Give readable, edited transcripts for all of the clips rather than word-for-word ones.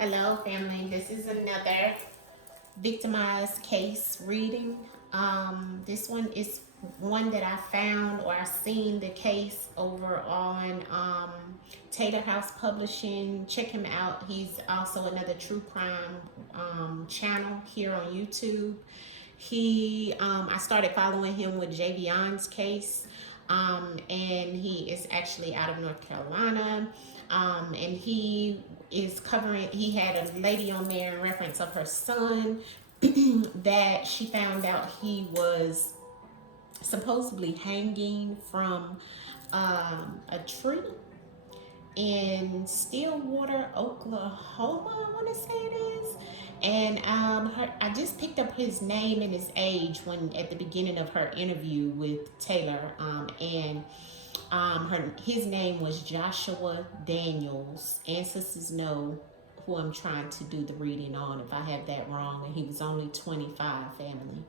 Hello, family. This is another victimized case reading. This one is one that I found or I seen the case over on Taylor House Publishing. Check him out. He's also another true crime channel here on YouTube. I started following him with Javion's case, and he is actually out of North Carolina. And he had a lady on there in reference of her son that she found out he was supposedly hanging from a tree in Stillwater, Oklahoma, I want to say it is. And I just picked up his name and his age when at the beginning of her interview with Taylor, and his name was Joshua Daniels. Ancestors know who I'm trying to do the reading on if I have that wrong, and he was only 25, family.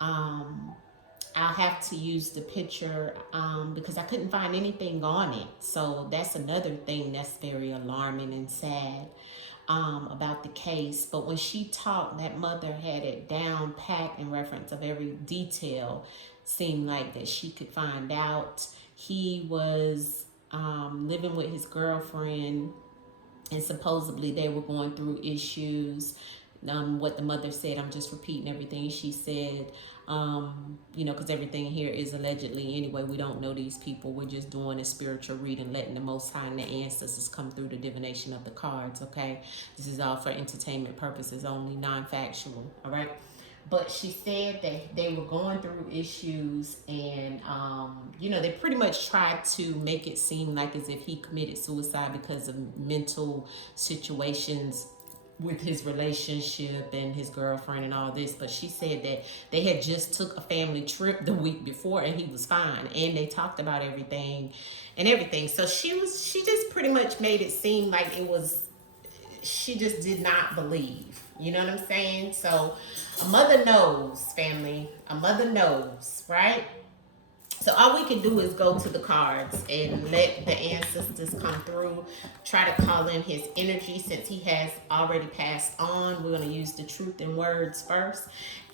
I'll have to use the picture because I couldn't find anything on it. So that's another thing that's very alarming and sad about the case. But when she talked, that mother had it down packed in reference of every detail. Seemed like that she could find out. He was living with his girlfriend, and supposedly they were going through issues. What the mother said, I'm just repeating everything she said, because everything here is allegedly anyway. We don't know these people. We're just doing a spiritual reading, letting the Most High and the ancestors come through the divination of the cards, okay? This is all for entertainment purposes only, non-factual, all right? But she said that they were going through issues, and they pretty much tried to make it seem like as if he committed suicide because of mental situations with his relationship and his girlfriend and all this. But she said that they had just took a family trip the week before and he was fine, and they talked about everything. So she just pretty much made it seem like it was, she just did not believe. You know what I'm saying? So a mother knows, family. A mother knows, right? So all we can do is go to the cards and let the ancestors come through. Try to call in his energy since he has already passed on. We're going to use the truth in words first.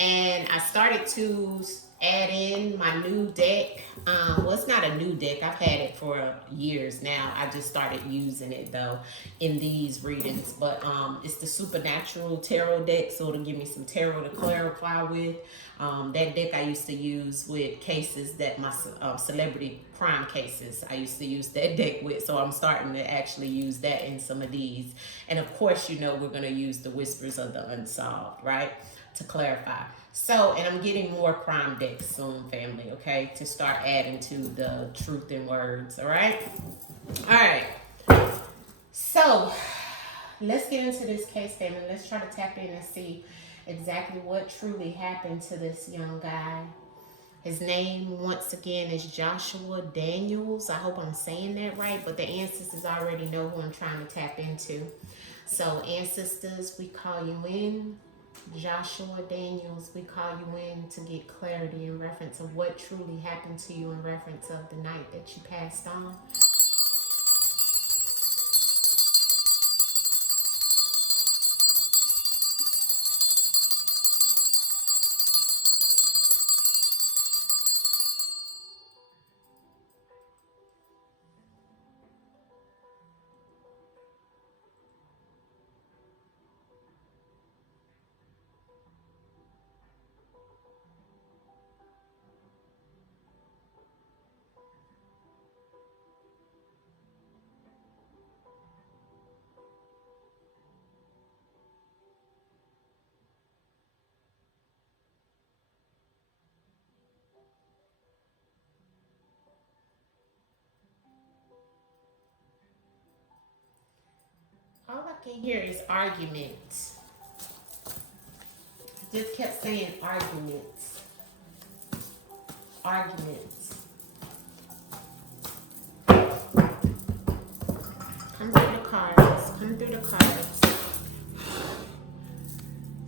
And I started to add in my new deck. Well, it's not a new deck. I've had it for years now. I just started using it though in these readings. But it's the Supernatural Tarot deck, so it'll give me some tarot to clarify with. That deck I used to use with cases that my celebrity crime cases, I used to use that deck with. So I'm starting to actually use that in some of these. And of course, we're going to use the Whispers of the Unsolved, right? To clarify. So, and I'm getting more crime decks soon, family, okay? To start adding to the truth in words, all right? All right. So, let's get into this case, family. Let's try to tap in and see exactly what truly happened to this young guy. His name, once again, is Joshua Daniels. I hope I'm saying that right, but the ancestors already know who I'm trying to tap into. So, ancestors, we call you in. Joshua Daniels, we call you in to get clarity in reference of what truly happened to you in reference of the night that you passed on. All I can hear is arguments. Just kept saying arguments. Arguments. Come through the cards. Come through the cards.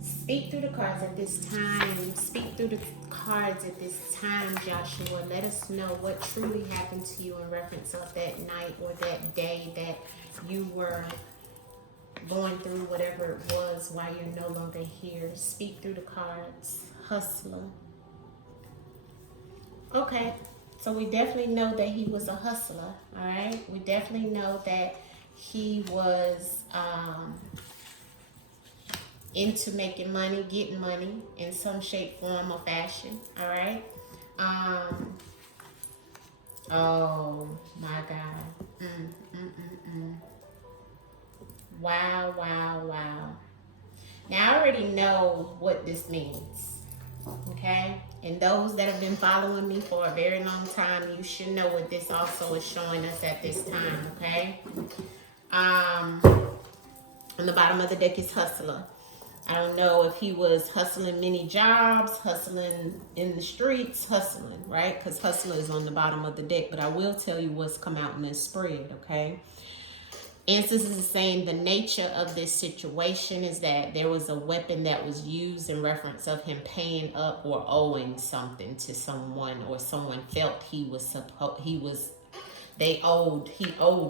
Speak through the cards at this time. Speak through the cards at this time, Joshua. Let us know what truly happened to you in reference of that night or that day that you were going through whatever it was while you're no longer here. Speak through the cards. Hustler. Okay. So we definitely know that he was a hustler. All right. We definitely know that he was into making money, getting money in some shape, form, or fashion. All right. Oh my God. Wow, wow, wow. Now I already know what this means. Okay? And those that have been following me for a very long time, you should know what this also is showing us at this time. Okay? On the bottom of the deck is hustler. I don't know if he was hustling many jobs, hustling in the streets, hustling, right? Because hustler is on the bottom of the deck. But I will tell you what's come out in this spread, okay? Ancestors is saying the nature of this situation is that there was a weapon that was used in reference of him paying up or owing something to someone, or someone felt he owed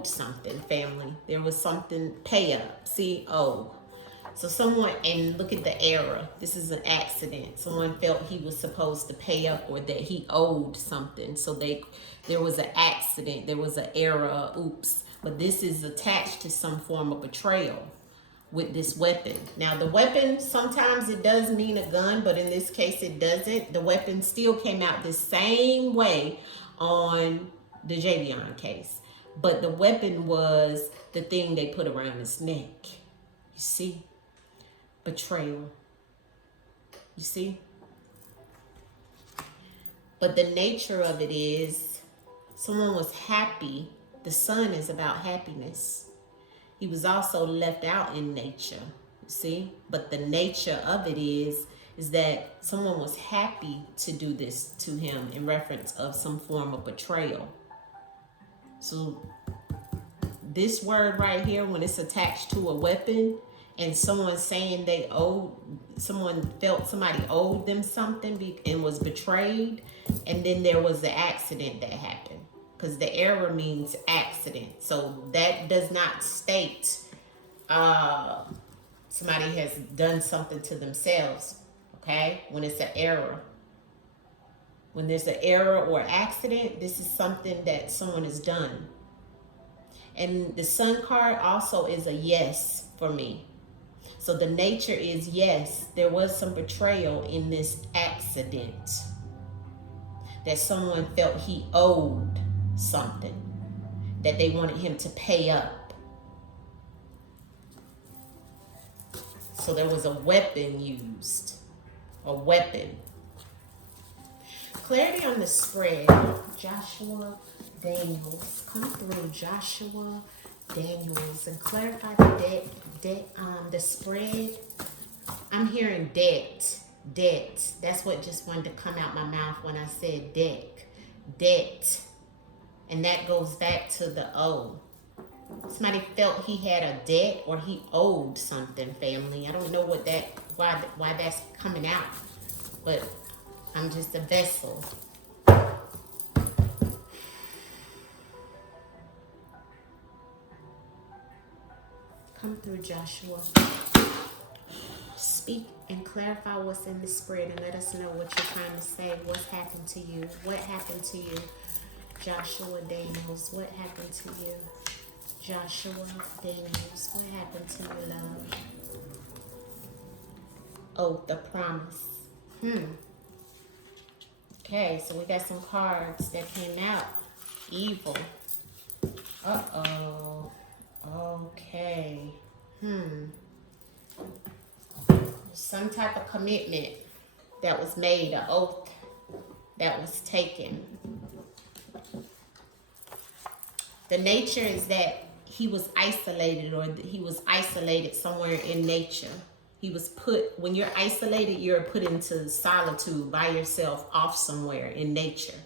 something, family. There was something, pay up, C-O. So someone, and look at the error. This is an accident. Someone felt he was supposed to pay up, or that he owed something. So there was an accident. There was an error, oops. But this is attached to some form of betrayal with this weapon. Now the weapon, sometimes it does mean a gun, but in this case it doesn't. The weapon still came out the same way on the Javion case. But the weapon was the thing they put around his neck. You see? Betrayal. You see? But the nature of it is someone was happy. The sun is about happiness. He was also left out in nature. You see? But the nature of it is that someone was happy to do this to him in reference of some form of betrayal. So this word right here, when it's attached to a weapon, and someone saying someone felt somebody owed them something and was betrayed, and then there was the accident that happened. Because the error means accident. So that does not state somebody has done something to themselves, okay? When it's an error. When there's an error or accident, this is something that someone has done. And the Sun card also is a yes for me. So the nature is, yes, there was some betrayal in this accident. That someone felt he owed something. That they wanted him to pay up. So there was a weapon used. A weapon. Clarity on the spread. Joshua Daniels. Come through, Joshua Daniels, and clarify the spread. I'm hearing debt. That's what just wanted to come out my mouth when I said debt. And that goes back to the O. Somebody felt he had a debt or he owed something, family. I don't know why that's coming out, but I'm just a vessel. Come through, Joshua. Speak and clarify what's in the spread, and let us know what you're trying to say. What's happened to you? What happened to you, Joshua Daniels? What happened to you, Joshua Daniels? What happened to you, love? Oh, the promise. Okay, so we got some cards that came out. Evil. Uh-oh. Okay. Some type of commitment that was made, an oath that was taken. The nature is that he was isolated, or he was isolated somewhere in nature. He was put, when you're isolated, you're put into solitude by yourself off somewhere in nature.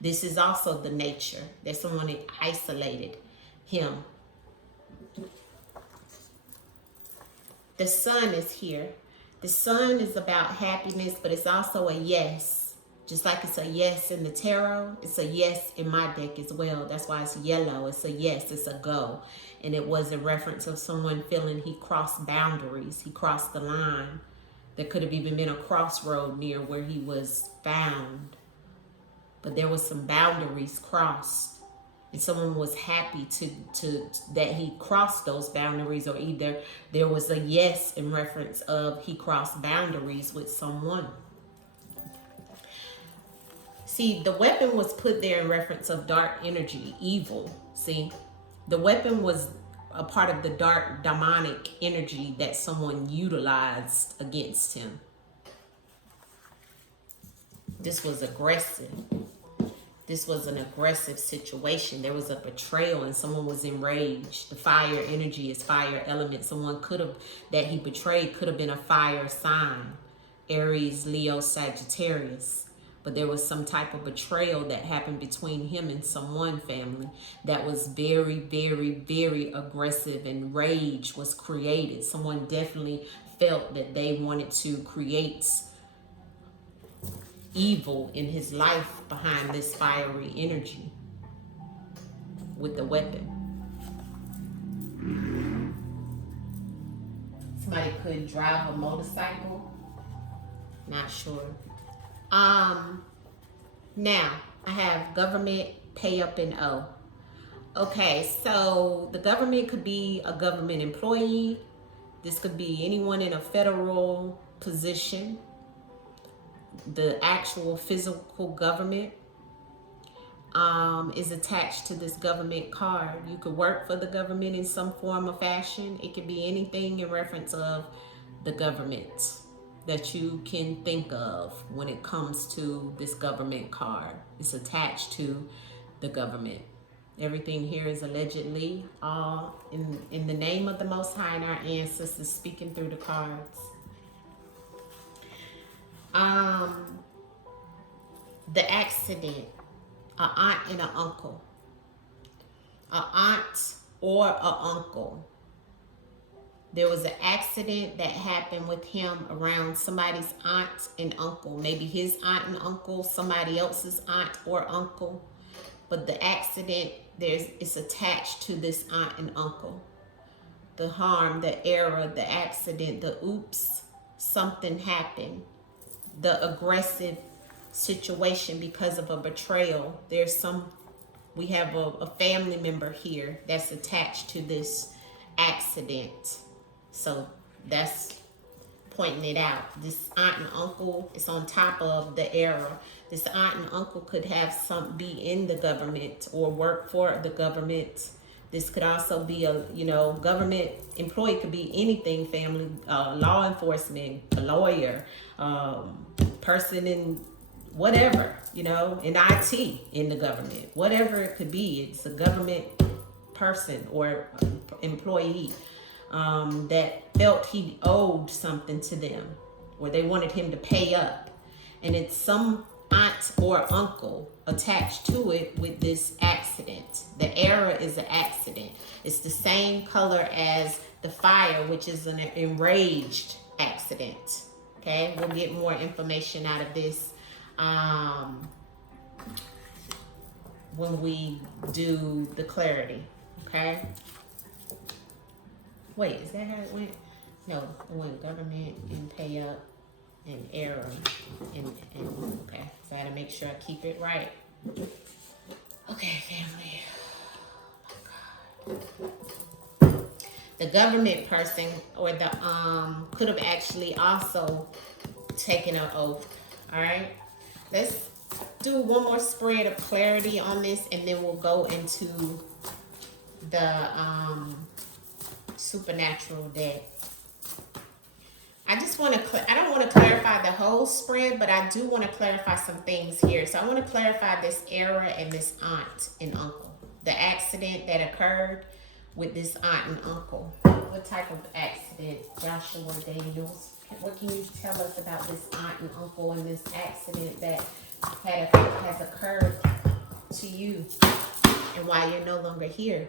This is also the nature that someone had isolated him. The sun is here. The sun is about happiness, but it's also a yes Just like it's a yes in the tarot, it's a yes in my deck as well. That's why it's yellow. It's a yes, it's a go. And it was a reference of someone feeling he crossed boundaries. He crossed the line. There could have even been a crossroad near where he was found. But there was some boundaries crossed. And someone was happy to that he crossed those boundaries, or either there was a yes in reference of he crossed boundaries with someone. See, the weapon was put there in reference of dark energy, evil. See, the weapon was a part of the dark demonic energy that someone utilized against him. This was aggressive. This was an aggressive situation. There was a betrayal and someone was enraged. The fire energy is fire element. Someone that he betrayed could have been a fire sign. Aries, Leo, Sagittarius. But there was some type of betrayal that happened between him and someone, family, that was very, very, very aggressive, and rage was created. Someone definitely felt that they wanted to create evil in his life behind this fiery energy with the weapon. Somebody could drive a motorcycle. Not sure. Now I have government pay up and owe. Okay, so the government could be a government employee. This could be anyone in a federal position. The actual physical government is attached to this government card. You could work for the government in some form or fashion. It could be anything in reference of the government that you can think of when it comes to this government card. It's attached to the government. Everything here is allegedly all in the name of the Most High and our ancestors speaking through the cards. The accident, an aunt and an uncle. An aunt or an uncle. There was an accident that happened with him around somebody's aunt and uncle. Maybe his aunt and uncle, somebody else's aunt or uncle. But the accident, it's attached to this aunt and uncle. The harm, the error, the accident, the oops, something happened. The aggressive situation because of a betrayal. We have a family member here that's attached to this accident. So that's pointing it out. This aunt and uncle is on top of the error. This aunt and uncle could have be in the government or work for the government. This could also be a, government employee. Could be anything, family, law enforcement, a lawyer, person in whatever, in IT in the government. Whatever it could be, it's a government person or employee that felt he owed something to them, or they wanted him to pay up. And it's some aunt or uncle attached to it with this accident. The error is an accident. It's the same color as the fire, which is an enraged accident. Okay, we'll get more information out of this when we do the clarity. Okay. Wait, is that how it went? No, it went government and pay up and error and okay. So I gotta make sure I keep it right. Okay, family. Oh my God. The government person or the could have actually also taken an oath. All right. Let's do one more spread of clarity on this, and then we'll go into the supernatural deck. I don't want to clarify the whole spread, but I do want to clarify some things here. So I want to clarify this error and this aunt and uncle. The accident that occurred with this aunt and uncle. What type of accident, Joshua Daniels? What can you tell us about this aunt and uncle and this accident that has occurred to you and why you're no longer here?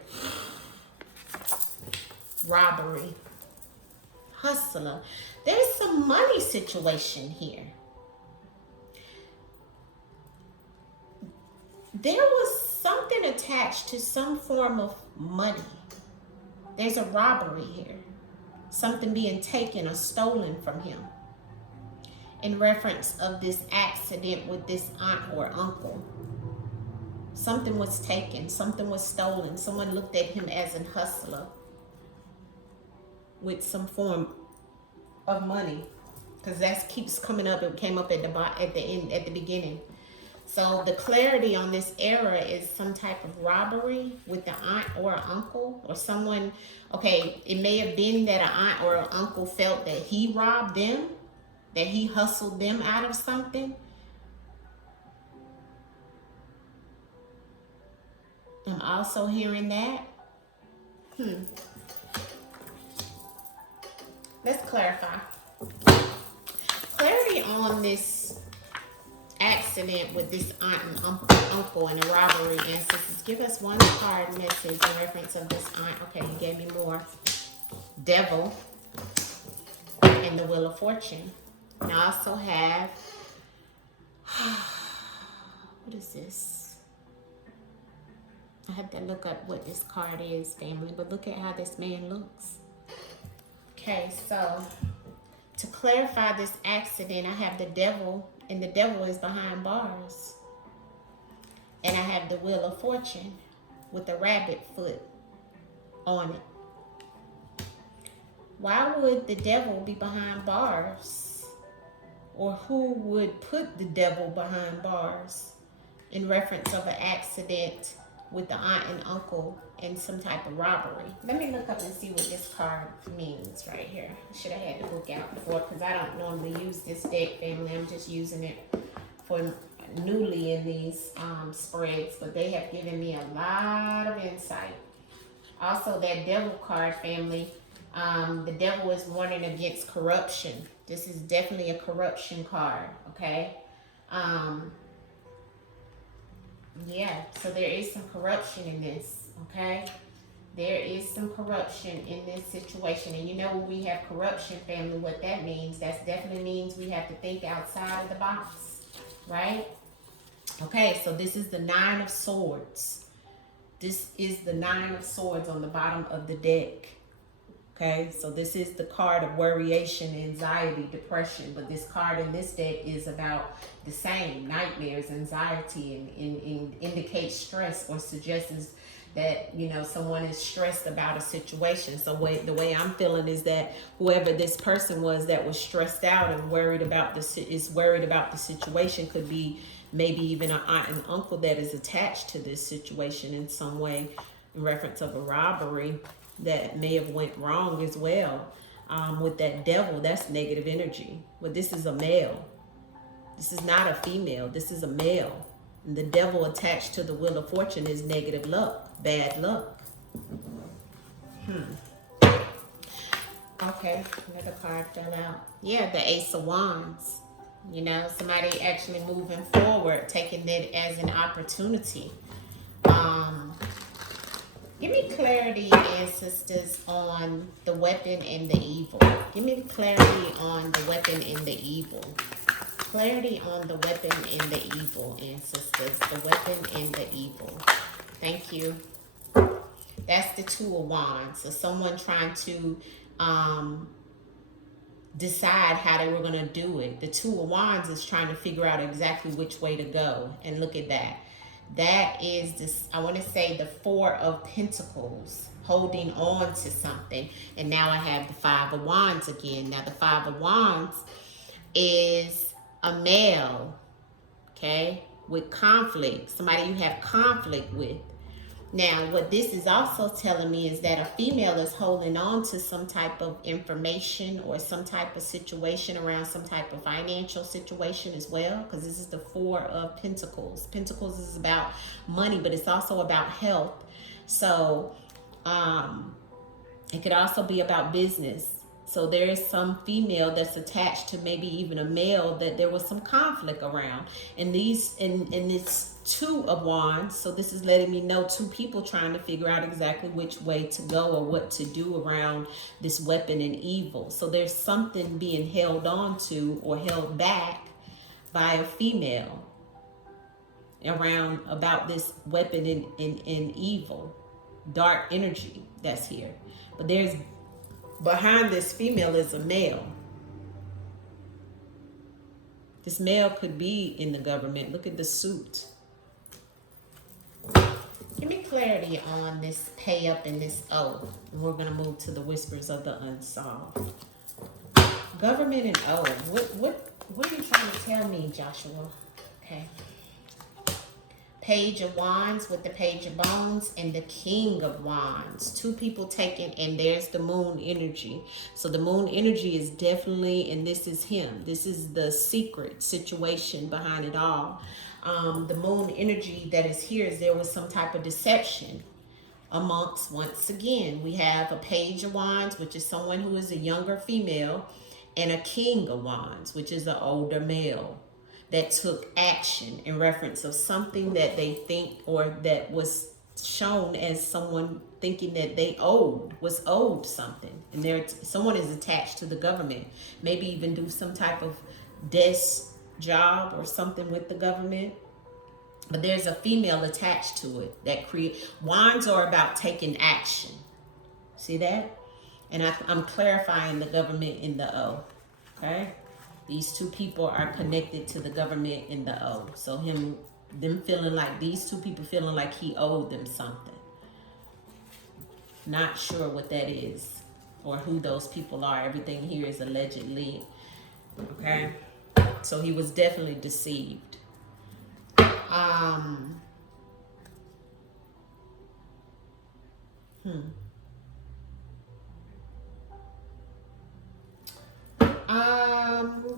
Robbery. Hustler. There's some money situation here. there was something attached to some form of money. There's a robbery here. Something being taken or stolen from him. In reference of this accident with this aunt or uncle. Something was taken. Something was stolen. Someone looked at him as a hustler with some form of money. Because that keeps coming up. It came up at the beginning. So the clarity on this era is some type of robbery with the aunt or uncle or someone. Okay, it may have been that an aunt or an uncle felt that he robbed them, that he hustled them out of something. I'm also hearing that. Let's clarify. Clarity on this accident with this aunt and uncle and a robbery, ancestors. Give us one card message in reference of this aunt. Okay, you gave me more. Devil and the Wheel of Fortune. And I also have, what is this? I have to look up what this card is, family, but look at how this man looks. Okay, so to clarify this accident, I have the devil, and the devil is behind bars. And I have the Wheel of Fortune with a rabbit foot on it. Why would the devil be behind bars? Or who would put the devil behind bars in reference of an accident with the aunt and uncle and some type of robbery? Let me look up and see what this card means right here. I should have had the book out before because I don't normally use this deck, family. I'm just using it for newly in these spreads, but they have given me a lot of insight. Also, that devil card, family, the devil is warning against corruption. This is definitely a corruption card, okay? Yeah, so there is some corruption in this, okay? There is some corruption in this situation. And you know, when we have corruption, family, what that means, that definitely means we have to think outside of the box, right? Okay, so this is the Nine of Swords. This is the Nine of Swords on the bottom of the deck. Okay, so this is the card of worryation, anxiety, depression. But this card in this deck is about the same, nightmares, anxiety, and indicates stress or suggests that, you know, someone is stressed about a situation. So the way I'm feeling is that whoever this person was that was stressed out and worried about the situation could be maybe even an aunt and uncle that is attached to this situation in some way in reference of a robbery that may have went wrong as well. With that devil, that's negative energy. But this is a male. This is not a female. This is a male. And the devil attached to the Wheel of Fortune is negative luck, bad luck. Okay, another card fell out. Yeah, the Ace of Wands. You know, somebody actually moving forward, taking that as an opportunity. Give me clarity, ancestors, on the weapon and the evil. Give me clarity on the weapon and the evil. Clarity on the weapon and the evil, ancestors. The weapon and the evil. Thank you. That's the Two of Wands. So someone trying to decide how they were going to do it. The Two of Wands is trying to figure out exactly which way to go. And look at that. That is this, I want to say, the Four of Pentacles, holding on to something. And now I have the Five of Wands again. Now the Five of Wands is a male, okay, with conflict, somebody you have conflict with. Now, what this is also telling me is that a female is holding on to some type of information or some type of situation around some type of financial situation as well, because this is the Four of Pentacles. Pentacles is about money, but it's also about health. So it could also be about business. So there is some female that's attached to maybe even a male that there was some conflict around. And these, in this Two of Wands, so this is letting me know two people trying to figure out exactly which way to go or what to do around this weapon and evil. So there's something being held on to or held back by a female. around about this weapon in evil, dark energy that's here. But there's behind this female is a male. This male could be in the government. Look at the suit. Give me clarity on this pay up and this O. And we're going to move to the whispers of the unsolved. Government and O. What are you trying to tell me, Joshua? Okay. Page of Wands with the Page of Bones and the King of Wands. Two people taken, and there's the moon energy. So the moon energy is definitely, and this is him. This is the secret situation behind it all. The moon energy that is here is there was some type of deception amongst, once again, we have a Page of Wands, which is someone who is a younger female, and a King of Wands, which is an older male that took action in reference of something that they think, or that was shown as someone thinking that they was owed something. And someone is attached to the government, maybe even do some type of desk job or something with the government. But there's a female attached to it that wands are about taking action. See that? And I'm clarifying the government in the O. Okay? These two people are connected to the government in the O. So them feeling like, these two people feeling like he owed them something. Not sure what that is or who those people are. Everything here is allegedly. Okay? So he was definitely deceived.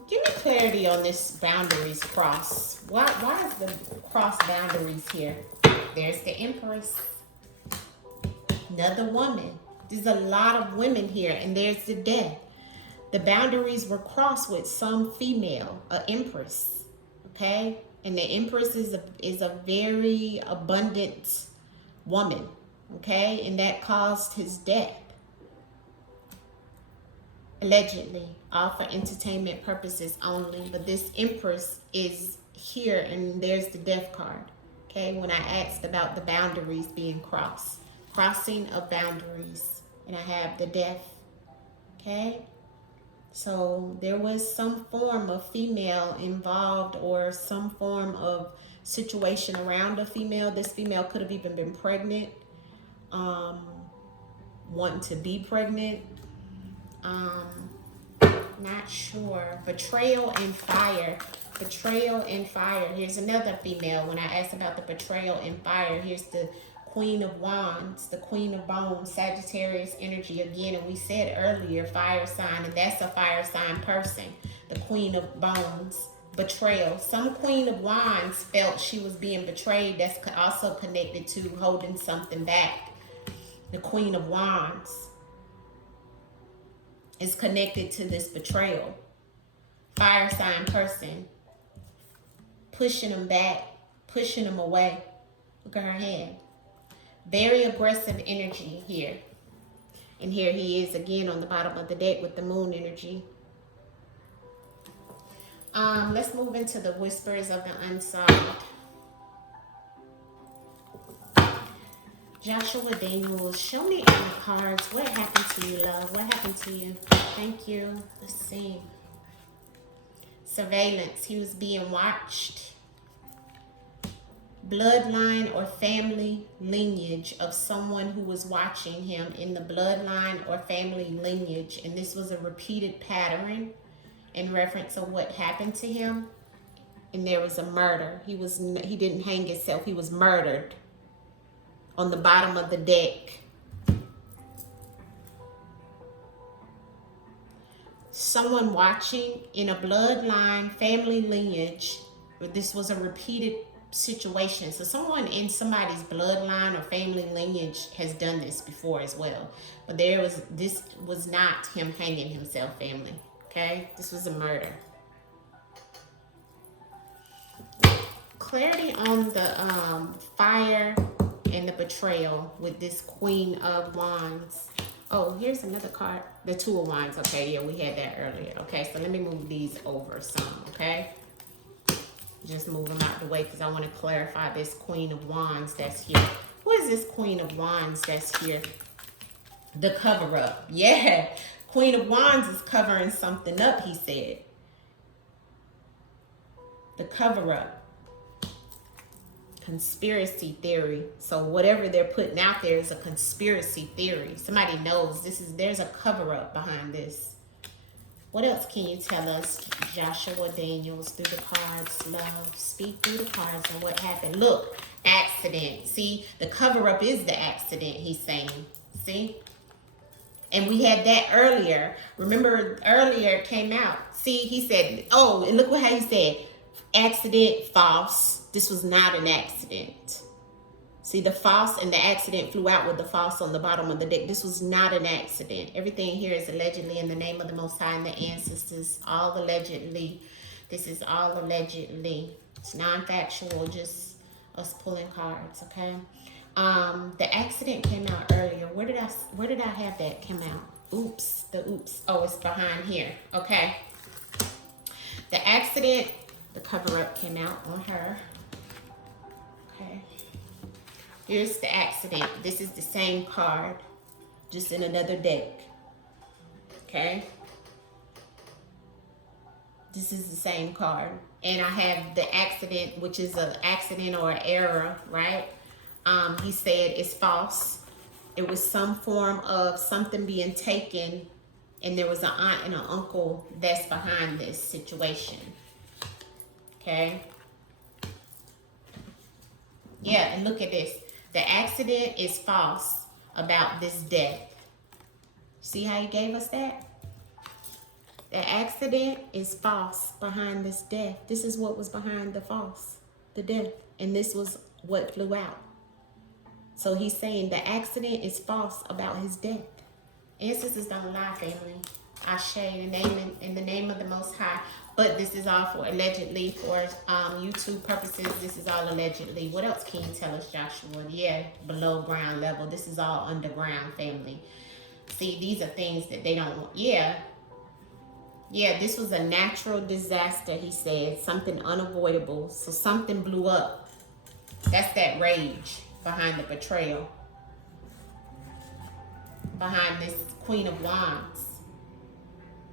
Give me clarity on this boundaries cross. Why is the cross boundaries here? There's the Empress. Another woman. There's a lot of women here, and there's the Death. The boundaries were crossed with some female, an Empress. Okay? And the Empress is a very abundant woman. Okay? And that caused his death. Allegedly, all for entertainment purposes only. But this Empress is here, and there's the Death card. Okay, when I asked about the boundaries being crossed, crossing of boundaries, and I have the Death. Okay, so there was some form of female involved, or some form of situation around a female. This female could have even been pregnant, wanting to be pregnant. Not sure. Betrayal and fire. Betrayal and fire. Here's another female. When I asked about the betrayal and fire, here's the Queen of Wands, the Queen of Bones, Sagittarius energy again. And we said earlier, fire sign, and that's a fire sign person. The Queen of Bones, betrayal. Some Queen of Wands felt she was being betrayed. That's also connected to holding something back. The Queen of Wands is connected to this betrayal. Fire sign person. Pushing them back. Pushing them away. Look at her hand. Very aggressive energy here. And here he is again on the bottom of the deck with the moon energy. Let's move into the whispers of the unsolved. Joshua Daniels, show me in the cards, what happened to you, love? What happened to you? Thank you. Let's see. Surveillance. He was being watched. Bloodline or family lineage of someone who was watching him in the bloodline or family lineage. And this was a repeated pattern in reference of what happened to him. And there was a murder. He didn't hang himself. He was murdered. On the bottom of the deck. Someone watching in a bloodline, family lineage. This was a repeated situation. So someone in somebody's bloodline or family lineage has done this before as well. But this was not him hanging himself, family. Okay? This was a murder. Clarity on the fire and the betrayal with this Queen of Wands. Oh, here's another card. The Two of Wands. Okay, yeah, we had that earlier. Okay, so let me move these over some, okay? Just move them out the way because I want to clarify this Queen of Wands that's here. Who is this Queen of Wands that's here? The cover-up. Yeah. Queen of Wands is covering something up, he said. The cover-up. Conspiracy theory. So whatever they're putting out there is a conspiracy theory. Somebody knows there's a cover-up behind this. What else can you tell us, Joshua Daniels, through the cards, love? Speak through the cards and what happened. Look, accident. See, the cover-up is the accident, he's saying. See? And we had that earlier. Remember, earlier it came out. See, he said, oh, and look how he said, accident, false. This was not an accident. See, the false and the accident flew out with the false on the bottom of the deck. This was not an accident. Everything here is allegedly in the name of the Most High and the ancestors. All allegedly. This is all allegedly. It's non-factual, just us pulling cards, okay? The accident came out earlier. Where did I have that come out? Oops, the oops. Oh, it's behind here, okay? The accident, the cover-up came out on her. Okay. Here's the accident. This is the same card, just in another deck. Okay. This is the same card. And I have the accident, which is an accident or an error, right? He said it's false. It was some form of something being taken, and there was an aunt and an uncle that's behind this situation. Okay. Yeah, and look at this. The accident is false about this death. See how he gave us that? The accident is false behind this death. This is what was behind the false, the death. And this was what flew out. So he's saying the accident is false about his death. Ancestors don't lie, family. Ashe, in the name of the Most High. But this is all for allegedly, for YouTube purposes. This is all allegedly. What else can you tell us, Joshua? Yeah, below ground level. This is all underground, family. See, these are things that they don't want. Yeah. Yeah, this was a natural disaster, he said. Something unavoidable. So something blew up. That's that rage behind the betrayal. Behind this Queen of Wands.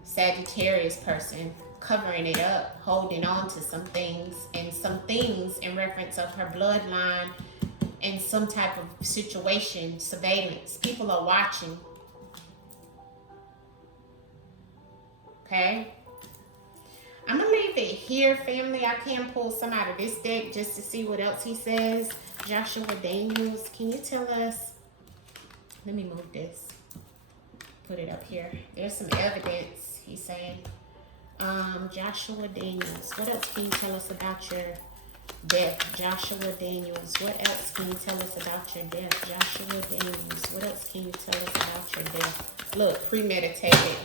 Sagittarius person. Covering it up, holding on to some things in reference of her bloodline and some type of situation, surveillance. People are watching. Okay? I'm going to leave it here, family. I can pull some out of this deck just to see what else he says. Joshua Daniels, can you tell us? Let me move this. Put it up here. There's some evidence, he's saying. Joshua Daniels, what else can you tell us about your death? Joshua Daniels, what else can you tell us about your death? Joshua Daniels, what else can you tell us about your death? Look, premeditated.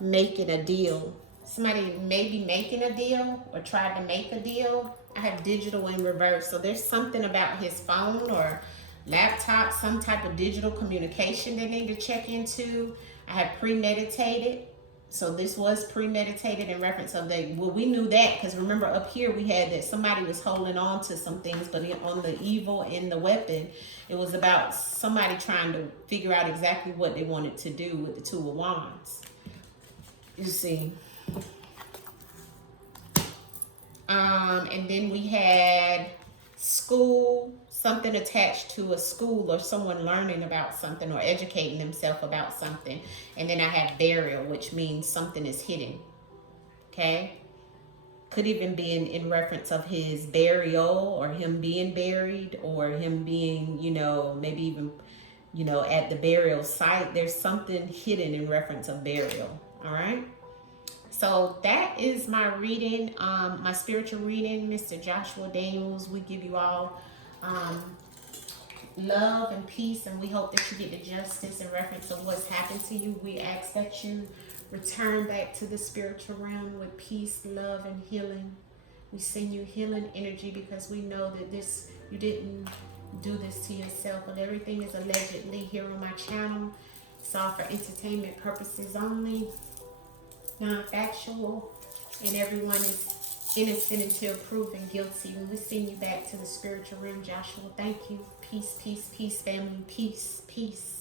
Making a deal. Somebody may be making a deal or tried to make a deal. I have digital in reverse. So there's something about his phone or laptop, some type of digital communication they need to check into. I have premeditated. So this was premeditated in reference of that. Well, we knew that because remember up here we had that somebody was holding on to some things, but on the evil in the weapon, it was about somebody trying to figure out exactly what they wanted to do with the Two of Wands. You see. And then we had school, something attached to a school or someone learning about something or educating themselves about something. And then I have burial, which means something is hidden. Okay? Could even be in reference of his burial or him being buried or him being, you know, maybe even, you know, at the burial site. There's something hidden in reference of burial. All right? So that is my reading, my spiritual reading, Mr. Joshua Daniels. We give you all love and peace, and we hope that you get the justice in reference of what's happened to you. We ask that you return back to the spiritual realm with peace, love, and healing. We send you healing energy because we know that you didn't do this to yourself, but everything is allegedly here on my channel. It's all for entertainment purposes only, non-factual, and everyone is innocent until proven guilty. When we send you back to the spiritual realm, Joshua, thank you. Peace, peace, peace, family. Peace, peace.